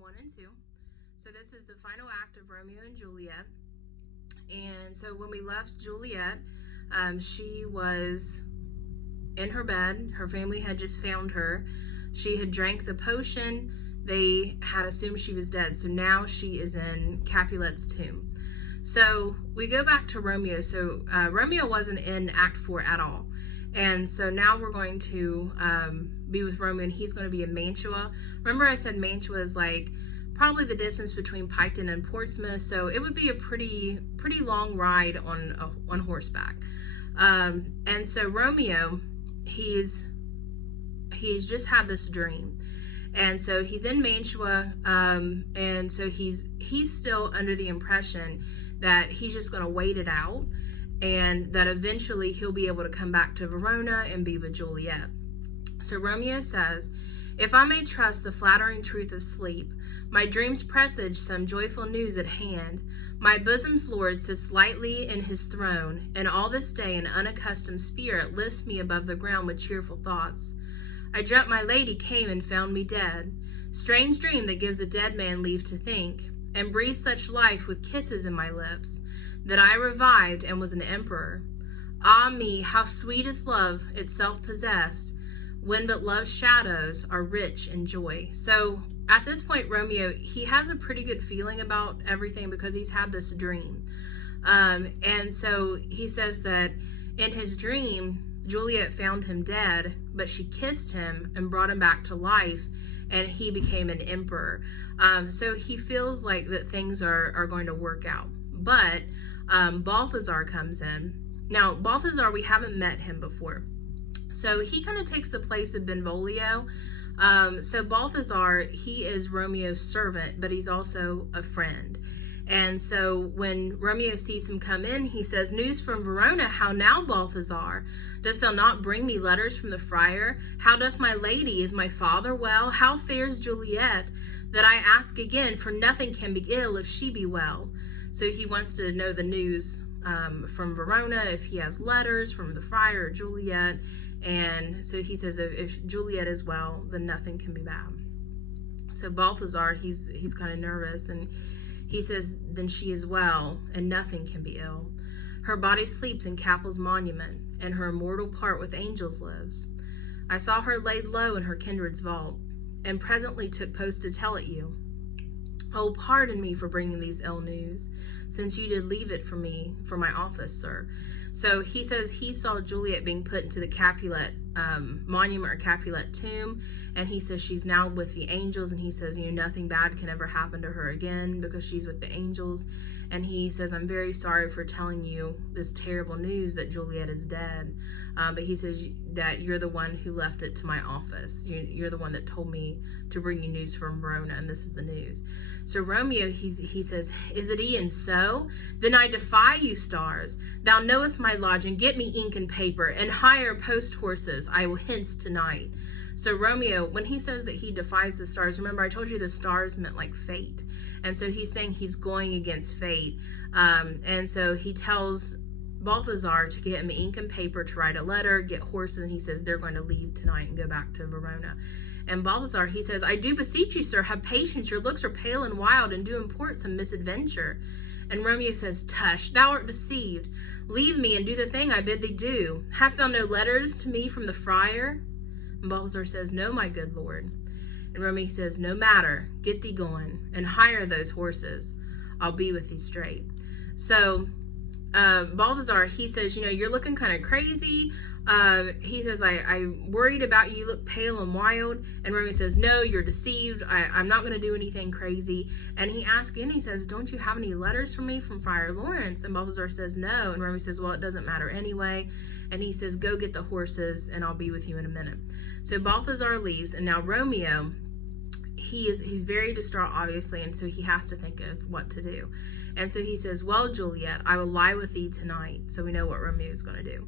1 and 2. So this is the final act of Romeo and Juliet. And so when we left Juliet, she was in her bed. Her family had just found her. She had drank the potion. They had assumed she was dead. So now she is in Capulet's tomb. So we go back to Romeo. So Romeo wasn't in Act 4 at all. And so now we're going to be with Romeo, and he's going to be in Mantua. Remember I said Mantua is like probably the distance between Piketon and Portsmouth. So it would be a pretty long ride on horseback. And so Romeo, he's just had this dream. And so he's in Mantua, and so he's still under the impression that he's just going to wait it out, and that eventually he'll be able to come back to Verona and be with Juliet. So Romeo says, "If I may trust the flattering truth of sleep, my dreams presage some joyful news at hand. My bosom's lord sits lightly in his throne, and all this day an unaccustomed spirit lifts me above the ground with cheerful thoughts. I dreamt my lady came and found me dead. Strange dream that gives a dead man leave to think, and breathes such life with kisses in my lips, that I revived and was an emperor. Ah me, how sweet is love itself possessed, when but love's shadows are rich in joy." So at this point, Romeo, he has a pretty good feeling about everything because he's had this dream. And so he says that in his dream, Juliet found him dead, but she kissed him and brought him back to life, and he became an emperor. So he feels like that things are going to work out. But Balthazar comes in. Now, Balthazar, we haven't met him before. So he kind of takes the place of Benvolio. So Balthazar, he is Romeo's servant, but he's also a friend. And so when Romeo sees him come in, he says, "News from Verona, how now, Balthazar? Dost thou not bring me letters from the friar? How doth my lady? Is my father well? How fares Juliet? That I ask again, for nothing can be ill if she be well." So he wants to know the news from Verona, if he has letters from the friar or Juliet. And so he says, if Juliet is well, then nothing can be bad. So Balthazar, he's kind of nervous, and he says, "Then she is well, and nothing can be ill. Her body sleeps in Capel's monument, and her immortal part with angels lives. I saw her laid low in her kindred's vault, and presently took post to tell it you. Oh, pardon me for bringing these ill news, since you did leave it for me for my office, sir." So he says he saw Juliet being put into the Capulet monument or Capulet tomb, and he says she's now with the angels, and he says, nothing bad can ever happen to her again because she's with the angels. And he says, "I'm very sorry for telling you this terrible news that Juliet is dead, but he says that you're the one who left it to my office. You're the one that told me to bring you news from Verona, and this is the news." So Romeo, he says, "Is it e'en so? Then I defy you, stars. Thou knowest my lodging. Get me ink and paper, and hire post horses. I will hence tonight." So Romeo, when he says that he defies the stars, remember I told you the stars meant like fate. And so he's saying he's going against fate. And so he tells Balthazar to get him ink and paper to write a letter, get horses, and he says they're going to leave tonight and go back to Verona. And Balthazar, he says, "I do beseech you, sir, have patience. Your looks are pale and wild, and do import some misadventure." And Romeo says, "Tush, thou art deceived. Leave me and do the thing I bid thee do. Hast thou no letters to me from the friar?" And Balthazar says, "No, my good lord." And Romeo says, "No matter, get thee going, and hire those horses. I'll be with thee straight." So Balthazar, he says, "You're looking kind of crazy." He says, I worried about you. You look pale and wild. And Romeo says, "No, you're deceived. I'm not going to do anything crazy." And he asks again, he says, "Don't you have any letters for me from Friar Lawrence?" And Balthazar says, "No." And Romeo says, "Well, it doesn't matter anyway." And he says, "Go get the horses, and I'll be with you in a minute." So Balthazar leaves, and now Romeo, he's very distraught, obviously, and so he has to think of what to do. And so he says, "Well, Juliet, I will lie with thee tonight." So we know what Romeo is going to do.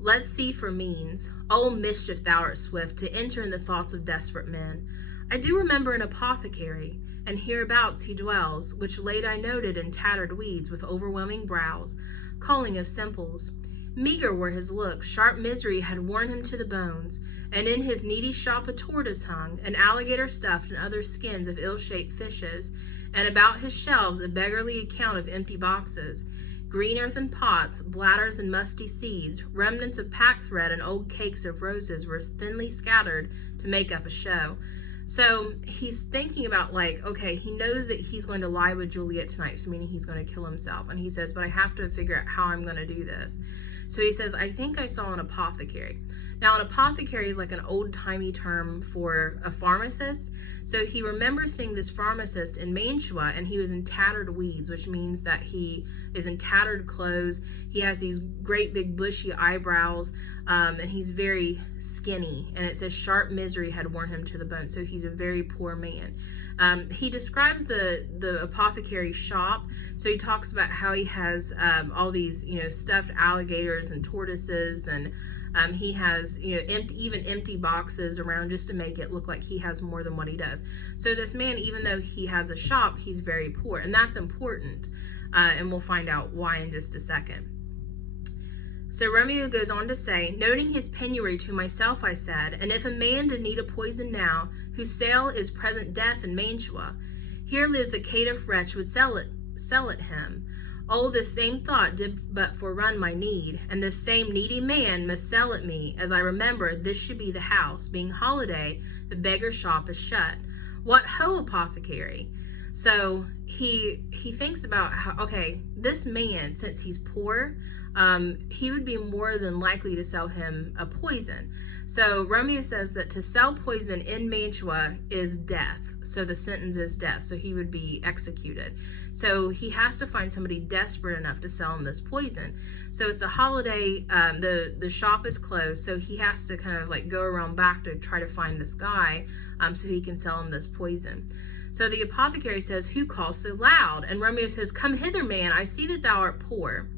"Let's see for means. Oh, mischief, thou art swift to enter in the thoughts of desperate men. I do remember an apothecary, and hereabouts he dwells, which late I noted in tattered weeds with overwhelming brows, calling of simples. Meager were his looks, sharp misery had worn him to the bones, And in his needy shop a tortoise hung, an alligator stuffed, and other skins of ill-shaped fishes, and about his shelves a beggarly account of empty boxes, green earthen pots, bladders and musty seeds, remnants of pack thread, and old cakes of roses were thinly scattered to make up a show. So he's thinking about, like, okay, he knows that he's going to lie with Juliet tonight, so meaning he's going to kill himself. And he says, but I have to figure out how I'm going to do this. So he says, I think I saw an apothecary. Now, an apothecary is like an old-timey term for a pharmacist. So he remembers seeing this pharmacist in Mantua, and he was in tattered weeds, which means that he is in tattered clothes. He has these great big bushy eyebrows, and he's very skinny. And it says sharp misery had worn him to the bone. So he's a very poor man. He describes the apothecary shop. So he talks about how he has all these, stuffed alligators and tortoises, and he has, even empty boxes around just to make it look like he has more than what he does. So this man, even though he has a shop, he's very poor, and that's important. And we'll find out why in just a second. So Romeo goes on to say, noting his penury to myself, I said, and if a man did need a poison now, whose sale is present death in Mantua, here lives a caitiff wretch would sell it him. Oh, this same thought did but forerun my need, and this same needy man must sell it me, as I remember this should be the house. Being holiday, the beggar's shop is shut. What ho, apothecary? So he thinks about how, okay, this man, since he's poor, he would be more than likely to sell him a poison. So Romeo says that to sell poison in Mantua is death. So the sentence is death. So he would be executed. So he has to find somebody desperate enough to sell him this poison. So it's a holiday. The shop is closed. So he has to kind of like go around back to try to find this guy so he can sell him this poison. So the apothecary says, who calls so loud? And Romeo says, come hither, man. I see that thou art poor.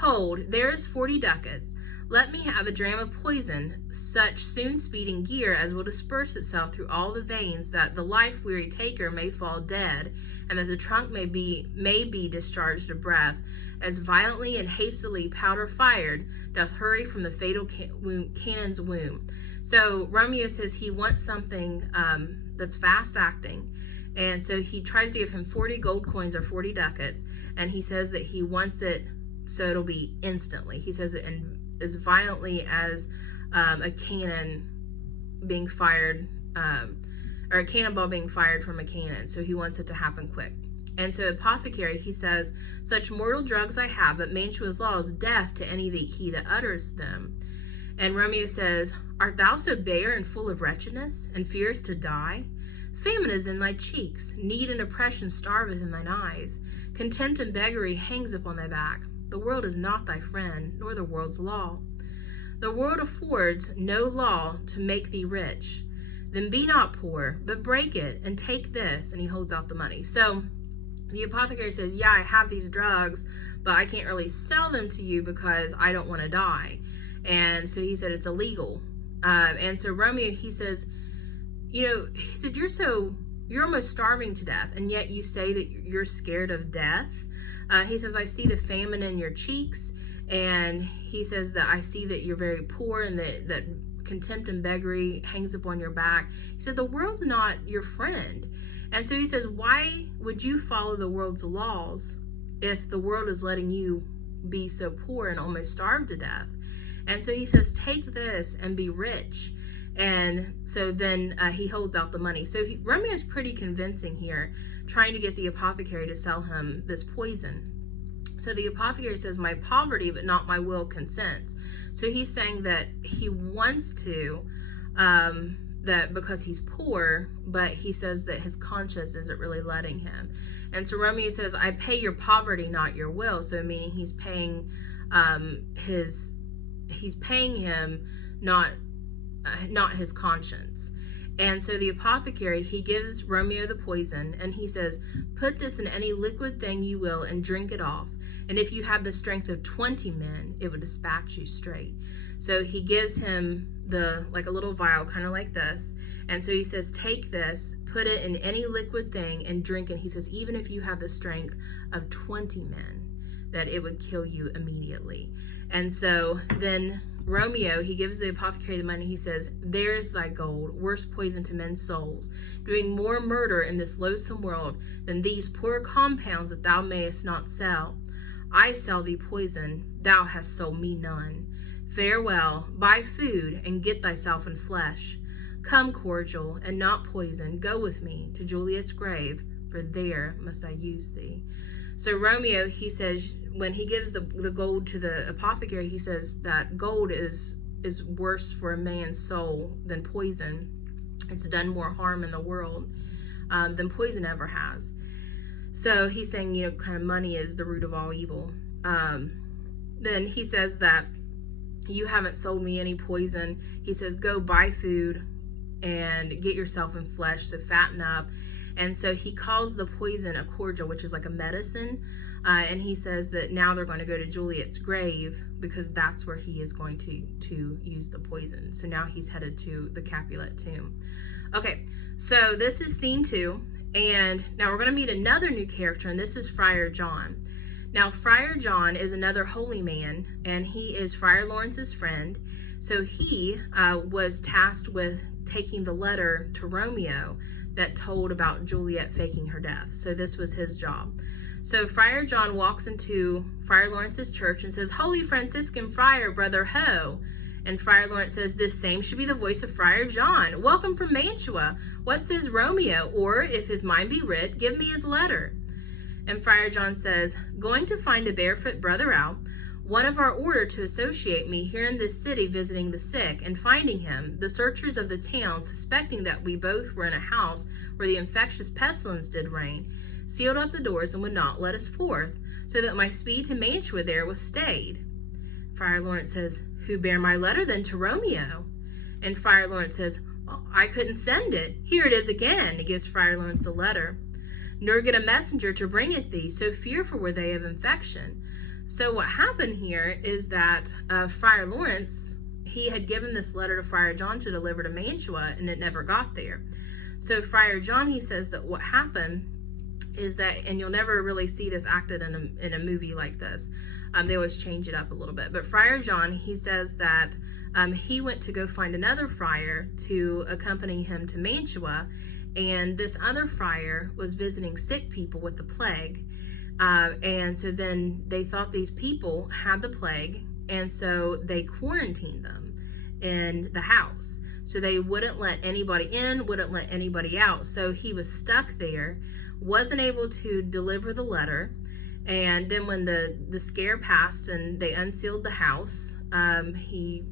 Hold, there is 40 ducats. Let me have a dram of poison, such soon speeding gear as will disperse itself through all the veins, that the life-weary taker may fall dead, and that the trunk may be discharged of breath, as violently and hastily powder fired doth hurry from the fatal cannon's womb. So Romeo says he wants something that's fast-acting, and so he tries to give him 40 gold coins or 40 ducats, and he says that he wants it so it'll be instantly. He says it as violently as a cannon being fired, or a cannonball being fired from a cannon. So he wants it to happen quick. And so apothecary, he says, such mortal drugs I have, but Mantua's law is death to any that utters them. And Romeo says, art thou so bare and full of wretchedness, and fearest to die? Famine is in thy cheeks, need and oppression starveth in thine eyes, contempt and beggary hangs upon thy back. The world is not thy friend, nor the world's law. The world affords no law to make thee rich. Then be not poor, but break it, and take this, and he holds out the money. So the apothecary says, yeah, I have these drugs, but I can't really sell them to you because I don't want to die. And so he said, it's illegal. And so Romeo, he says, he said, you're almost starving to death, and yet you say that you're scared of death. He says, I see the famine in your cheeks, and he says that I see that you're very poor, and that contempt and beggary hangs upon your back. He said, the world's not your friend. And so he says, why would you follow the world's laws if the world is letting you be so poor and almost starve to death? And so he says, take this and be rich. And so then he holds out the money. So Romeo's pretty convincing here, trying to get the apothecary to sell him this poison. So the apothecary says, my poverty, but not my will, consents. So he's saying that he wants to, that because he's poor, but he says that his conscience isn't really letting him. And so Romeo says, I pay your poverty, not your will. So meaning he's paying him, not his conscience. And so the apothecary, he gives Romeo the poison, and he says, put this in any liquid thing you will and drink it off. And if you have the strength of 20 men, it would dispatch you straight. So he gives him a little vial, kind of like this. And so he says, take this, put it in any liquid thing and drink it. He says, even if you have the strength of 20 men, that it would kill you immediately. And so then Romeo, he gives the apothecary the money. He says, there's thy gold, worse poison to men's souls, doing more murder in this loathsome world than these poor compounds that thou mayest not sell. I sell thee poison, thou hast sold me none. Farewell, buy food, and get thyself in flesh. Come, cordial, and not poison, go with me to Juliet's grave, for there must I use thee. So Romeo, he says, when he gives the gold to the apothecary, he says that gold is worse for a man's soul than poison. It's done more harm in the world than poison ever has. So he's saying, kind of money is the root of all evil. Then he says that you haven't sold me any poison. He says, go buy food and get yourself in flesh, so fatten up. And so he calls the poison a cordial, which is like a medicine. And he says that now they're going to go to Juliet's grave because that's where he is going to use the poison. So now he's headed to the Capulet tomb. Okay, so this is scene 2. And now we're going to meet another new character, and this is Friar John. Now, Friar John is another holy man, and he is Friar Lawrence's friend. So he was tasked with taking the letter to Romeo that told about Juliet faking her death. So this was his job. So Friar John walks into Friar Lawrence's church and says, Holy Franciscan Friar, Brother Ho. And Friar Lawrence says, this same should be the voice of Friar John. Welcome from Mantua. What says Romeo? Or, if his mind be writ, give me his letter. And Friar John says, going to find a barefoot brother out, one of our order to associate me here in this city visiting the sick, and finding him, the searchers of the town, suspecting that we both were in a house where the infectious pestilence did reign, sealed up the doors and would not let us forth, so that my speed to Mantua there was stayed. Friar Lawrence says, who bare my letter then to Romeo? And Friar Lawrence says, I couldn't send it. Here it is again. He gives Friar Lawrence the letter. Nor get a messenger to bring it thee, so fearful were they of infection. So what happened here is that Friar Lawrence, he had given this letter to Friar John to deliver to Mantua, and it never got there. So Friar John, he says that what happened is that, and you'll never really see this acted in a movie like this. They always change it up a little bit. But Friar John, he says that he went to go find another friar to accompany him to Mantua, and this other friar was visiting sick people with the plague. And so then they thought these people had the plague, and so they quarantined them in the house. So they wouldn't let anybody in, wouldn't let anybody out. So he was stuck there, wasn't able to deliver the letter. And then when the scare passed and they unsealed the house, he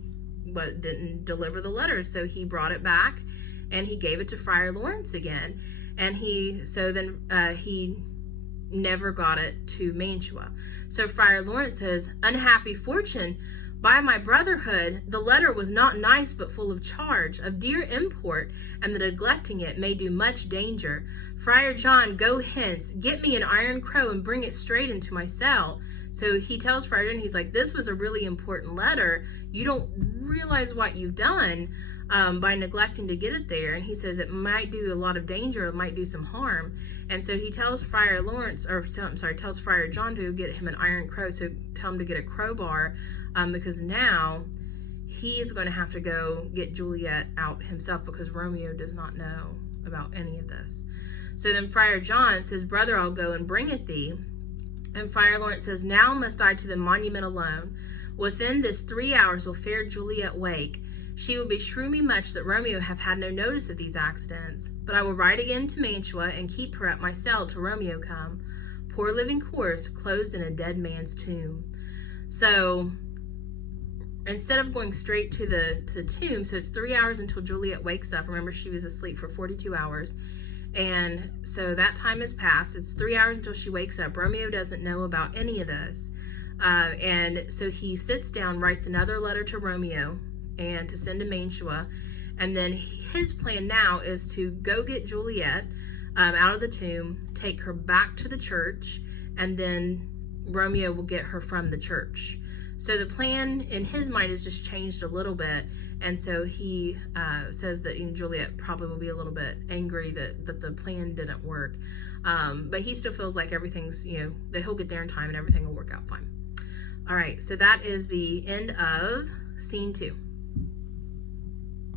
didn't deliver the letter. So he brought it back and he gave it to Friar Lawrence again. And he never got it to Mantua. So Friar Lawrence says, unhappy fortune, by my brotherhood, the letter was not nice but full of charge, of dear import, and the neglecting it may do much danger. Friar John, go hence, get me an iron crow and bring it straight into my cell. So he tells Friar John, he's like, this was a really important letter. You don't realize what you've done by neglecting to get it there. And he says it might do a lot of danger, it might do some harm. And so he tells Friar John to get him an iron crow, so tell him to get a crowbar, because now he is going to have to go get Juliet out himself, because Romeo does not know about any of this. So then Friar John says, brother, I'll go and bring it thee. And Friar Lawrence says, now must I to the monument alone. Within this 3 hours will fair Juliet wake. She will beshrew me much that Romeo have had no notice of these accidents. But I will ride again to Mantua, and keep her at my cell till Romeo come. Poor living corpse, closed in a dead man's tomb. So instead of going straight to the tomb, so it's 3 hours until Juliet wakes up. Remember, she was asleep for 42 hours. And so that time has passed. It's 3 hours until she wakes up. Romeo doesn't know about any of this. And so he sits down, writes another letter to Romeo and to send to Mantua. And then his plan now is to go get Juliet out of the tomb, take her back to the church, and then Romeo will get her from the church. So the plan in his mind has just changed a little bit, And so he says that Juliet probably will be a little bit angry that the plan didn't work. But he still feels like everything's, that he'll get there in time and everything will work out fine. All right, so that is the end of scene 2.